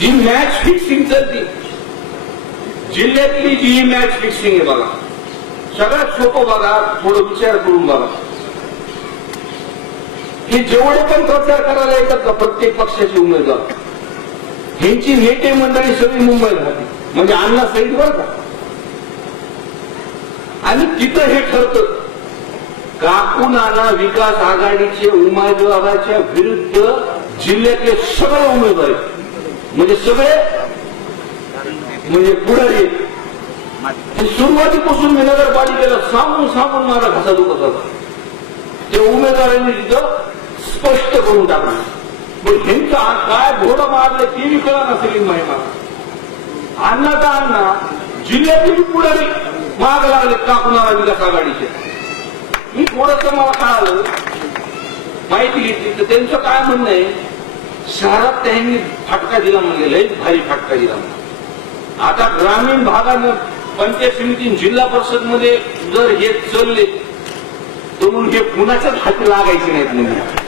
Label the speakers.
Speaker 1: जी match fixing ती जिल्ह्यातली जी match fixing आहे बघा. सगळ्यात सोपं बघा थोडं विचार करून बघा. हे जेवढे पण प्रचार करायला येतात का प्रत्येक पक्षाचे उमेदवार. ह्यांची नेते मंडळी सगळी मुंबईत राहते. म्हणजे अण्णा सईद बर का? आणि तिथं हे ठरतं. काकुनाना विकास आघाडीचे उमेदवाराच्या विरुद्ध जिल्ह्यातले सगळे उमेदवार आहेत. म्हणजे सगळे म्हणजे पुढारी. सुरुवातीपासून मी नगरपालिकेला सांगून सांगून माझा घसा दुखत होता. त्या उमेदवारांनी तिथं स्पष्ट करून टाकलं. पण ह्यांचा काय घोडं मारलं ते बी कळा नसेल महिमा अण्णा तर अण्णा जिल्ह्यातील पुढारी माग लागले कापणारा विकास आघाडीचे. मी थोडस मला कळालं माहिती घेतली तर त्यांचं काय म्हणणं आहे? शहरात त्यांनी फटका दिला म्हणजे लई भारी फटका दिला. आता ग्रामीण भागानं पंचायत समिती जिल्हा परिषदमध्ये जर हे चलले तर हे कुणाच्याच हाती लागायचे नाहीत म्हणजे